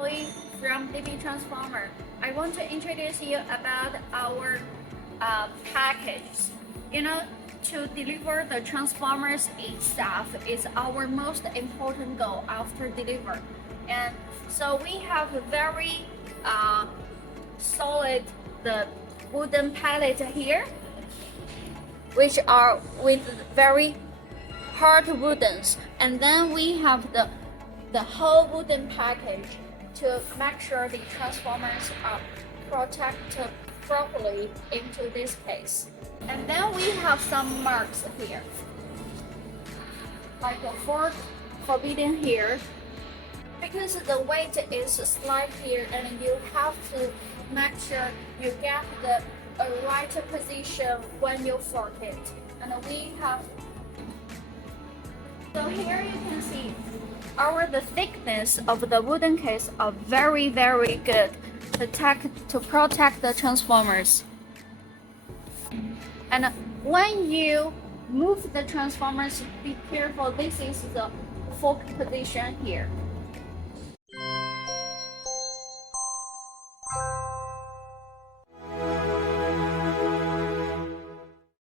From DB Transformer. I want to introduce you about our package. You know, to deliver the transformers itself is our most important goal after deliver. And so we have a very solid the wooden pallet here, which are with very hard woodens, and then we have the whole wooden package to make sure the transformers are protected properly into this case. And then we have some marks here, like a forbidden here, because the weight is slight here, and you have to make sure you get the right position when you fork it. And we have, so here you can see the thickness of the wooden case are very good to protect the transformers. And when you move the transformers, be careful, this is the fork position here.